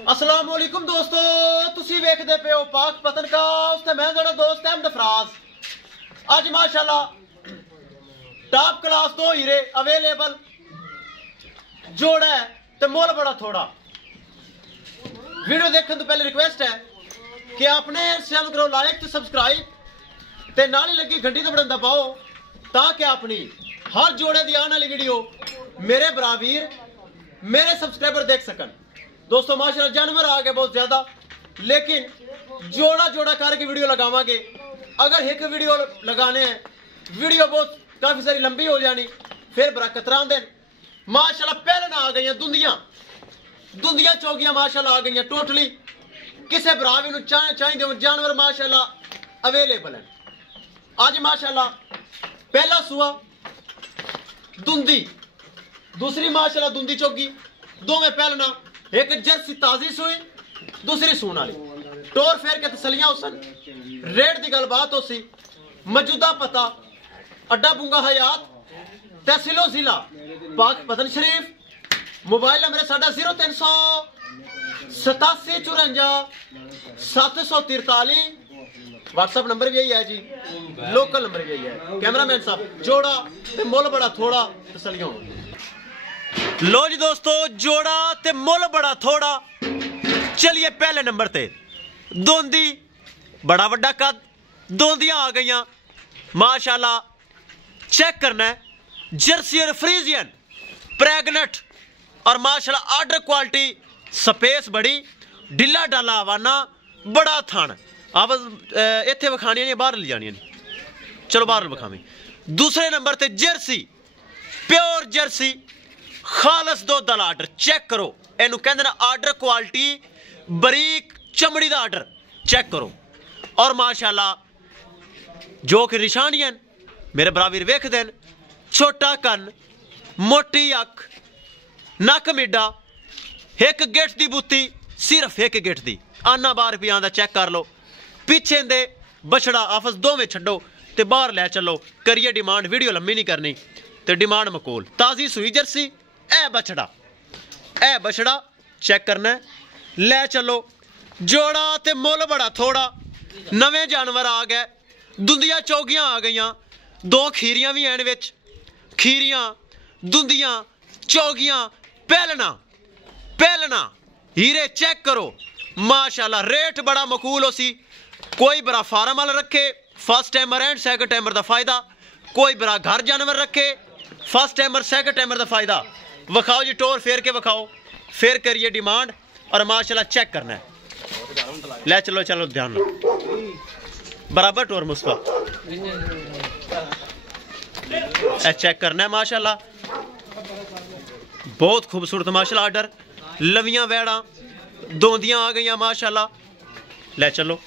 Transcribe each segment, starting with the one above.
अस्सलाम वालेकुम दोस्तों, तुसी वेखदे पे हो पाक पतन का उसते मैं जड़ा दोस्त अहमद फराज। आज माशाल्लाह टॉप क्लास दो हीरे अवेलेबल जोड़ा है ते मोल बड़ा थोड़ा। वीडियो देखने तो पहले रिक्वेस्ट है कि आपने चैनल करो लाइक ते सब्सक्राइब ते नाल ही लगी घंटी तो बटन दबाओ ताकि अपनी हर जोड़े दी आने वाली वीडियो मेरे बराबर मेरे सब्सक्राइबर देख सकन। दोस्तों माशाल्लाह जानवर आ गए बहुत ज्यादा, लेकिन जोड़ा जोड़ा करके वीडियो लगावांगे। अगर एक वीडियो लगाने हैं वीडियो बहुत काफी सारी लंबी हो जानी, फिर बड़ा कतरा देन। माशाल्लाह पहले आ गई दुंदियां चौगियां माशाल्लाह आ गई टोटली। किसे भरा भी चाहिए जानवर माशाल्लाह अवेलेबल है। आज माशाल्लाह पहला सुआ दुंदी, दूसरी माशाल्लाह दुंदी चौगी, दो में पहलना एक जर्सी ताजी सुई दूसरी सून वाली टोर फेर के तसलियां उसन रेट की गलबात हो सी। मौजूदा पता अड्डा बुंगा हयात तहसीलो जिला पाक पतन शरीफ। मोबाइल नंबर साडा 0387 व्हाट्सएप नंबर भी यही है जी, लोकल नंबर भी यही है। कैमरामैन साहब जोड़ा ते मुल बड़ा थोड़ा तसलियां। लो जी दोस्तों, जोड़ा ते मुल बड़ा थोड़ा। चलिए पहले नंबर ते दोंदी, बड़ा वड्डा कद, दोंदियां आ गई माशाल्लाह। चेक करना है जर्सी और फ्रीजियन प्रेगनेंट और माशाल्लाह आर्डर क्वालिटी, स्पेस बड़ी, ढिला डाला हवाना, बड़ा थन। अब इत्थे विखानियां ने बाहर ले जानियां ने, चलो बाहर विखावी। दूसरे नंबर ते जर्सी, प्योर जर्सी, खालस दुध वाला आर्डर। चेक करो, इनू कहंदे ने आर्डर क्वालिटी, बरीक चमड़ी का आर्डर। चेक करो और माशाल्लाह जो कि निशानियां मेरे बराबर वेखदे न। छोटा कन, मोटी अख, नक मिड्डा, एक गिठ दी बुत्ती, सिर्फ एक गिठ दी, आना बार भी आंदा। चेक कर लो पिछे दे बछड़ा आपस दो में छड्डो ते बाहर लै चलो। करिए डिमांड, वीडियो लंबी नहीं करनी ते डिमांड मकोल। ताजी सुई जर्सी, ए बछड़ा चेक करना है, लै चलो। जोड़ा ते मुल बड़ा थोड़ा। नवे जानवर आ गए, दुंदियां चौगियां आ गई, दो खीरियां भी हैं विच। खीरियां, दुंदियां, चौगियां, पहलना हीरे। चेक करो माशाल्लाह, रेट बड़ा मकूल हो सी। कोई बड़ा फार्म वाला रखे, first timer and second timer का फायदा। कोई बड़ा घर जानवर रखे, फर्स्ट टाइमर सेकंड टाइमर का फायदा। विखाओ जी, टोर फेर के विखाओ, फिर करिए डिमांड। और माशाल्लाह चेक करना है, ले चलो चलो ध्यान बराबर टोर मुस्फा चेक करना है। माशाल्लाह बहुत खूबसूरत माशाल्लाह आर्डर। लवियां वैड़ा, दोंदियां आ गई माशाल्लाह, ले चलो।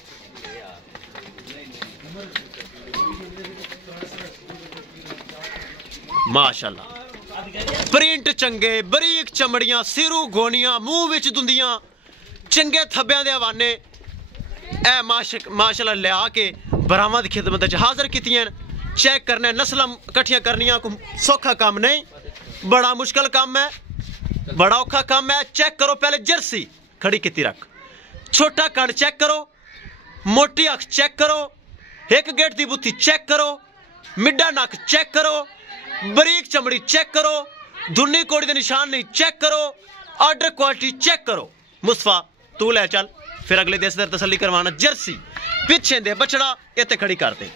माशाल्लाह प्रिंट चंगे, बरीक चमड़ियां, सिरू गोनियां, मुंह विच दुंदियां, चंगे थब्बियां दे हवाने। ए माशाल्लाह लिया के बरामा दी खिदमत च हाजिर कीतियां। चेक करना है, नस्लां कट्ठियां करनियां कोई सौखा काम नहीं, बड़ा मुश्किल काम है, बड़ा औखा काम है। चेक करो पहले जर्सी खड़ी कीती रख, छोटा कण चेक करो, मोटी अख चेक करो, एक गेट दी बुत्ती चेक करो, मिड्डा नक चेक करो, बरीक चमड़ी चेक करो, धुन्नी कोड़ी दे निशान नहीं चेक करो, आर्डर क्वालिटी चेक करो। मुस्तफा तू ले चल, फिर अगले देश दर तसल्ली करवाना। जर्सी पिछे दे बछड़ा इत्थे खड़ी कर दे,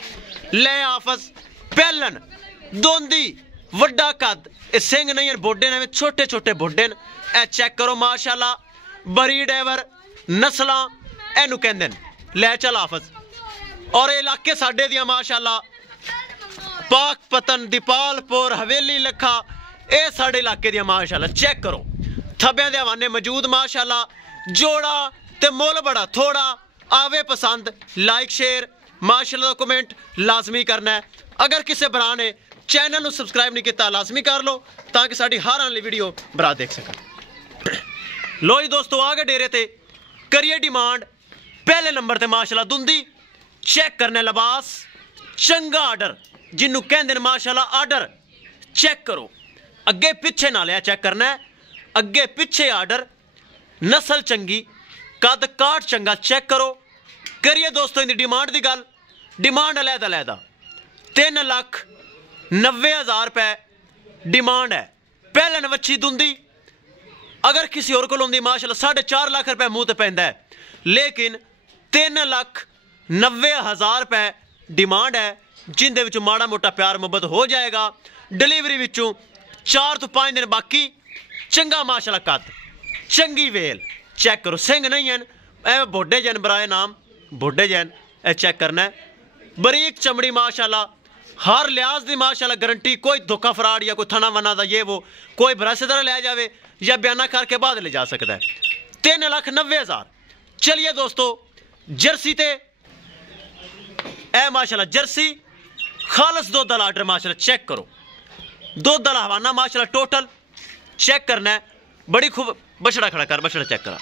ले आपस पहलन दोंदी, वड्डा कद, सिंह नहीं बोडे ने, छोटे छोटे बोडे न। ए चेक करो माशाल्लाह, बरी डेवर नस्लां एनू कहंदे न। ले चल आपस। और इलाके साडे दियां माशाल्लाह पाक पतन, दीपालपुर, हवेली, लखा, ये साढ़े इलाके दियां माशाल्लाह। चेक करो थब्बियां दे हवाने मौजूद माशाल्लाह। जोड़ा ते मुल बड़ा थोड़ा। आवे पसंद, लाइक शेयर माशाल्लाह कमेंट लाजमी करना है। अगर किसी भरा ने चैनल को सब्सक्राइब नहीं किया लाजमी कर लो ताकि साड़ी हर आने वाली वीडियो भरा देख सकें। लो जी दोस्तों, आ गए डेरे ते, करिए डिमांड। पहले नंबर ते माशाल्लाह दुंदी। चेक करना लिबास, चंगा आर्डर जिन्हों कहते हैं माशाल्लाह आर्डर। चेक करो अगे पिछे ना लिया, चेक करना है अगे पिछे आर्डर। नस्ल चंगी, कद काट चंगा। चेक करो। करिए दोस्तों इनकी डिमांड की गल। डिमांड अलहदा अलहदा 3,90,000 रुपए डिमांड है। पहलन वच्छी दुंदी अगर किसी और को होंदी माशाल्लाह 4.5 लाख रुपए मुंह ते पैंदा है, लेकिन 3,90,000 रुपए डिमांड है, जिंदे विच माड़ा मोटा प्यार मुहब्बत हो जाएगा। डिलीवरी विचों 4 तो 5 दिन बाकी। चंगा माशाल्लाह कद, चंगी वेल। चेक करो, सिंह नहीं है ए बोडे जैन बराए नाम, बोडे जैन ए चेक करना है। बरीक चमड़ी माशाल्लाह, हर लिहाज की माशाल्लाह गारंटी। कोई धोखा फराड या कोई थना वना का ये वो कोई भरसेदार ले जावे या बयाना करके बाद ले जा सकता है। 3,90,000। चलिए दोस्तों जर्सी ते ए माशाल्लाह जर्सी खालस दुध वाला आर्डर माशाल्लाह चेक करो। दुध वाला हवाना माशाल्लाह टोटल चेक करना है। बड़ी खूब बछड़ा खड़ा कर, बछड़ा चेक करा,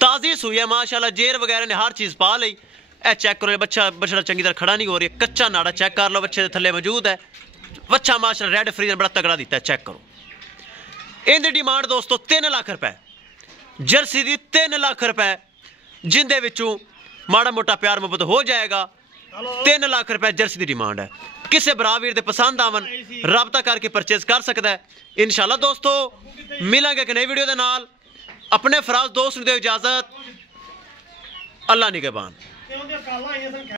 ताज़ी सुई है माशाल्लाह, जेर वगैरह ने हर चीज़ पा ली। ए चेक करो बच्चा, बछड़ा चंगी तरह खड़ा नहीं हो रही है, कच्चा नाड़ा चेक कर लो, बच्चे थल्ले मौजूद है। बच्चा माशाल्लाह रेड फ्रीजर बड़ा तगड़ा दिता है। चेक करो। इनकी डिमांड दोस्तों 3 लाख रुपए, जर्सी की 3 लाख रुपए, जिंदे विचों माड़ा मोटा प्यार मुहब्बत हो जाएगा। 3 लाख रुपए जर्सी की डिमांड है। किसी भरा वीर दे पसंद आवन राबता करके परचेज कर सकता है। इंशाल्लाह दोस्तों मिलेंगे एक नई वीडियो के नाल। अपने फराज दोस्त नूं दे इजाजत। अल्लाह निगहबान।